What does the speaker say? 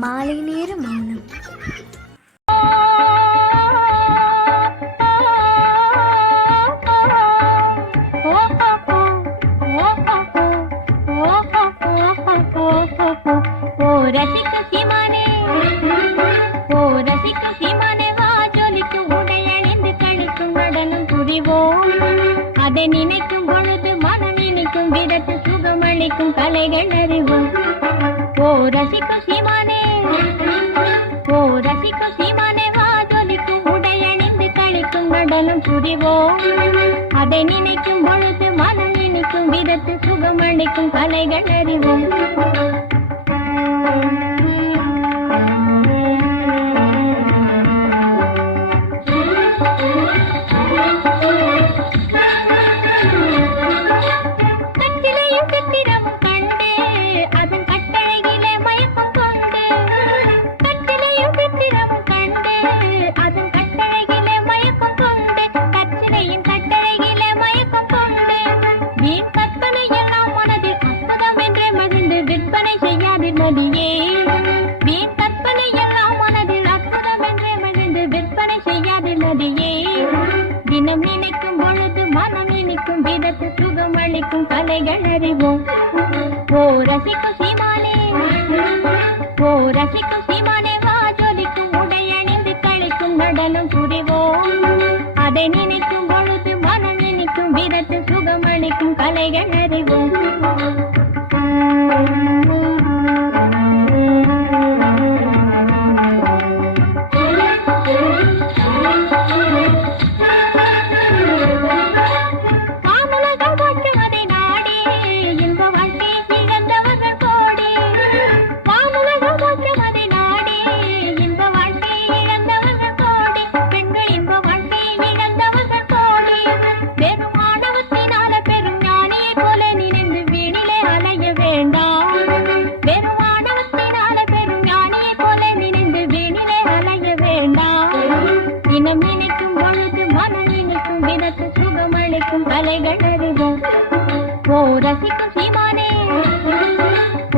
மாலை நேர மௌனம். ரசிக்க சீமானே, ஓ ரசிக்க சீமானே, வா ஜொலிக்கு உடை அணிந்து கழிக்கும் நடனம் புரிவோம். அதை நினைக்கும் பொழுது மனம் இனிக்கும் விதத்து சுகமளிக்கும் கலைகள் அறிவோம். ஓ ரசிக்க சீமானே, ஓ ரசிக்க சீமானே, வா ஜொலிக்கு உடை அணிந்து கழிக்கும் நடனம் புரிவோம். அதை நினைக்கும் பொழுது மனம் இனிக்கும் விதத்து சுகமளிக்கும் கலைகள் அறிவோம். தினம் நினைக்கும் பொழுது மனம் இனிக்கும் விதத்து சுகமளிக்கும் கலைகள் அறிவோம். ஓ ரசிக்கு சீமானே, ஓ ரசிக்கு சீமானே, வா ஜொலிக்கும் உடை அணிந்து கழிக்கும் நடனம் புரிவோம். அதை நினைக்கும் பொழுது மனம் இனிக்கும் விதத்து சுகமளிக்கும் கலைகள் அறிவோம். தினம் நினைக்கும் பொழுது மனம் இனிக்கும் விதத்து சுகமளிக்கும் கலைகள் அறிவோம். ஓ ரசிக்கும் சீமா